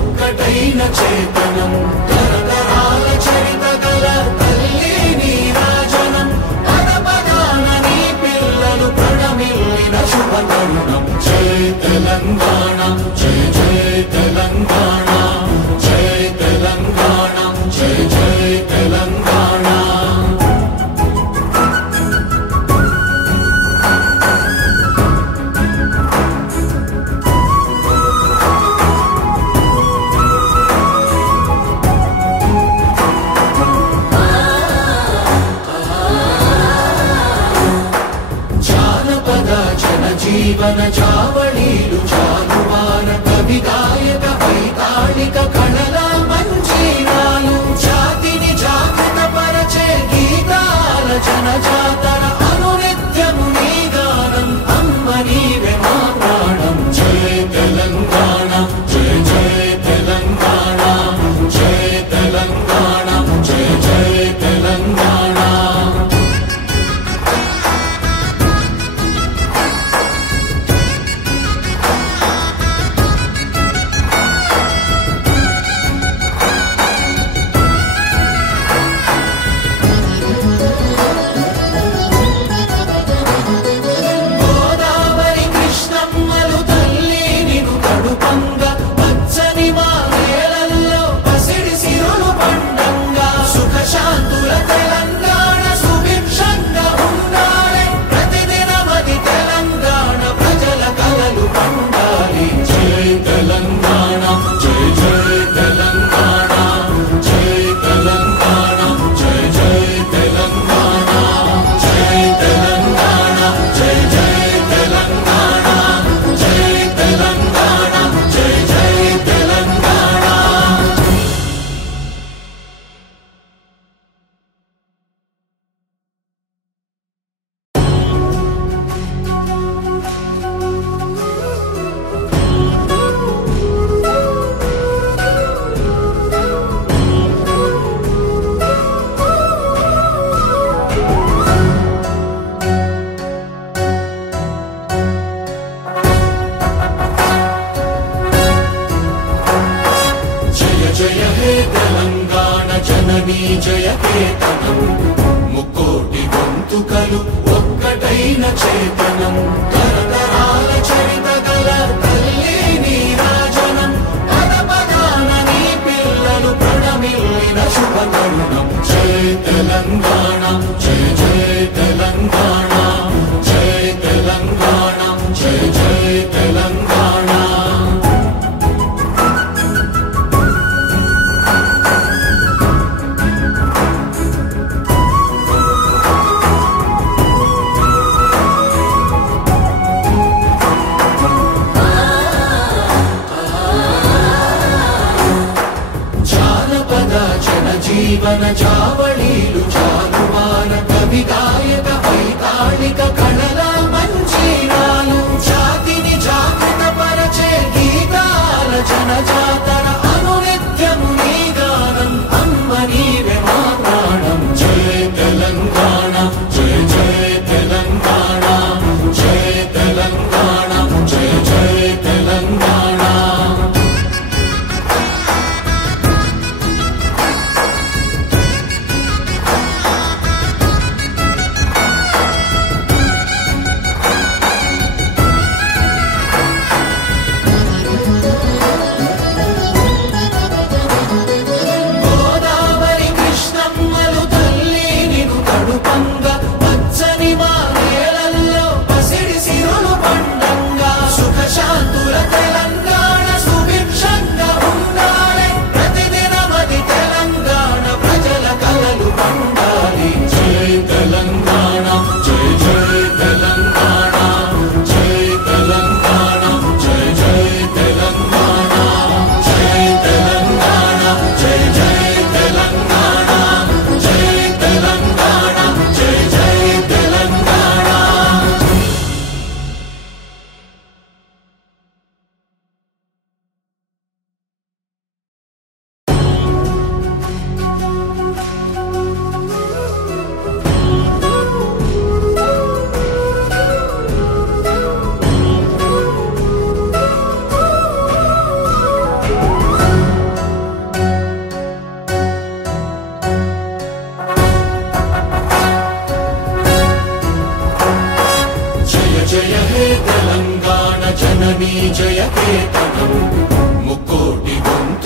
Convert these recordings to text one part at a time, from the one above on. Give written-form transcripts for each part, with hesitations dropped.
ఒక్కటైన చేతనం తరతరాల చరిత గల తల్లి నీరాజనం పద పదాన నీ పిల్లలు ప్రణమిల్లిన శుభ తరుణం జై తెలంగాణ జై జై తెలంగాణ జై తెలంగాణ జై జై తెలంగాణ జీవన చావళీలు చాలువార కవి గాయక వైతాళిక కళల మంజీరాలు జాతిని జాగృత పరచే గీతాల జనజాతర అనునిత్యము నీ గానం అమ్మ నీవే మా ప్రాణం జై తెలంగాణ జై జై తెలంగాణ జై తెలంగాణ జై జై తెలంగాణ జయ కేతనం ముక్కోటి గొంతుకలు ఒక్కటైన చేతనం తరతరాల చరిత గల తల్లి నీరాజనం పద పదాన నీ పిల్లలు ప్రణమిల్లిన శుభ తరుణం జై తెలంగాణ జై జై తెలంగాణ జై తెలంగాణ జై జై తెలంగాణ జీవన చావళీలు చాలువార కవి గాయక వైతాళిక కళల మంజీరాలు జాతిని జాగృత పరచే గీతాల జనజాతర అనునిత్యము నీ గానం అమ్మ నీవే మా ప్రాణం జై తెలంగాణ జై జై తెలంగాణ జై తెలంగాణ జై జై తెలంగాణ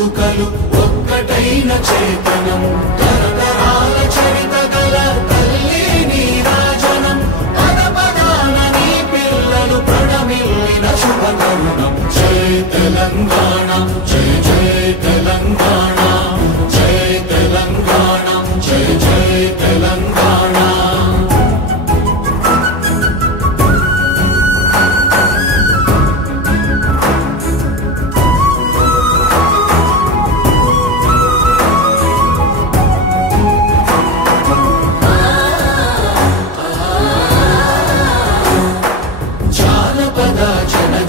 గొంతుకలు ఒక్కటైన చేతనం తరతరాల చరిత గల తల్లి నీరాజనం పద పదాన నీ పిల్లలు ప్రణమిల్లిన శుభ తరుణం జై తెలంగాణ జై జై తెలంగాణ జై తెలంగాణ జై జై తెలంగాణ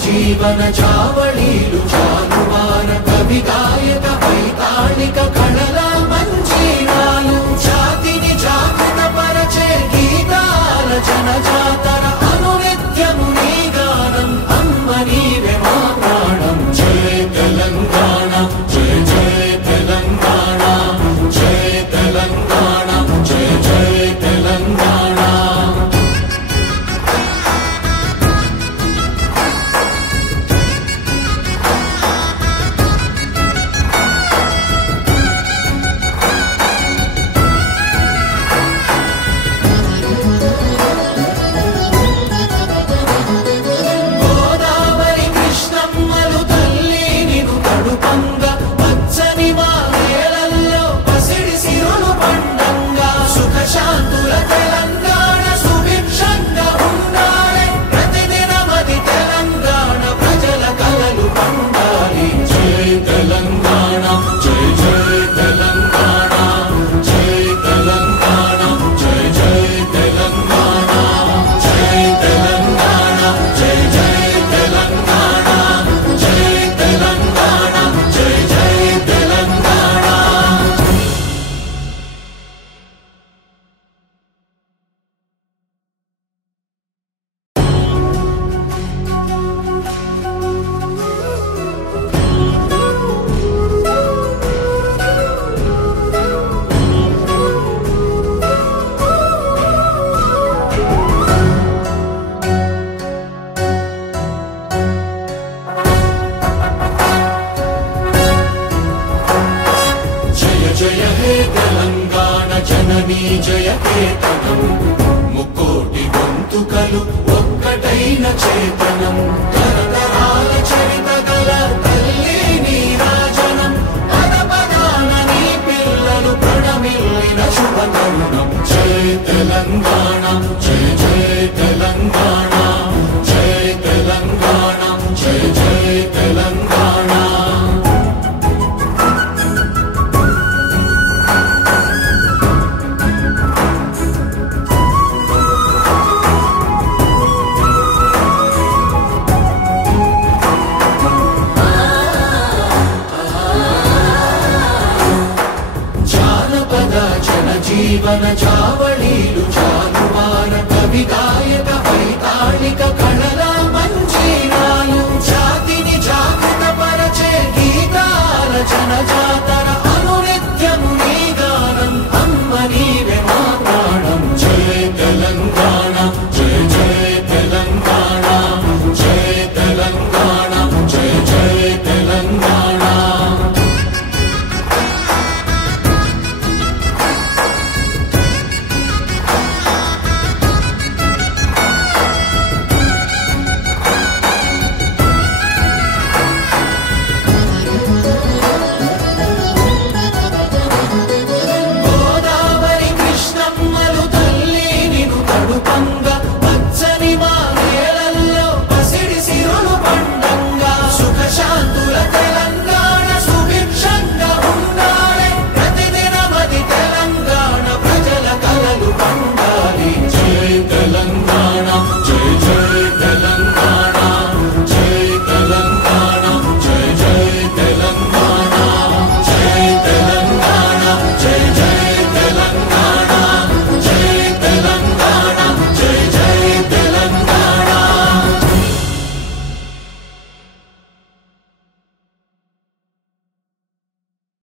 జీవన చావళీలు జానువార కవి గాయక వైతాళిక కళల మంజీరాలు జాతిని జాగృత పరచే గీతాల జనజాతర అనునిత్యము నీ గానం అమ్మ నీవే మా ప్రాణం జై తెలంగాణ జై జై తెలంగాణ జై తెలంగాణ జై జై తెలంగాణ జయ కేతనం ముక్కోటి గొంతుకలు ఒక్కటైన చేతనం తరతరాల చరిత గల తల్లి నీరాజనం పద పదాన నీ పిల్లలు ప్రణమిల్లిన శుభ తరుణం జై తెలంగాణ జై జై తెలంగాణ జై తెలంగాణ జై జై తెలంగాణ జీవన చావళీలు జానువార కవి గాయక వైతాళిక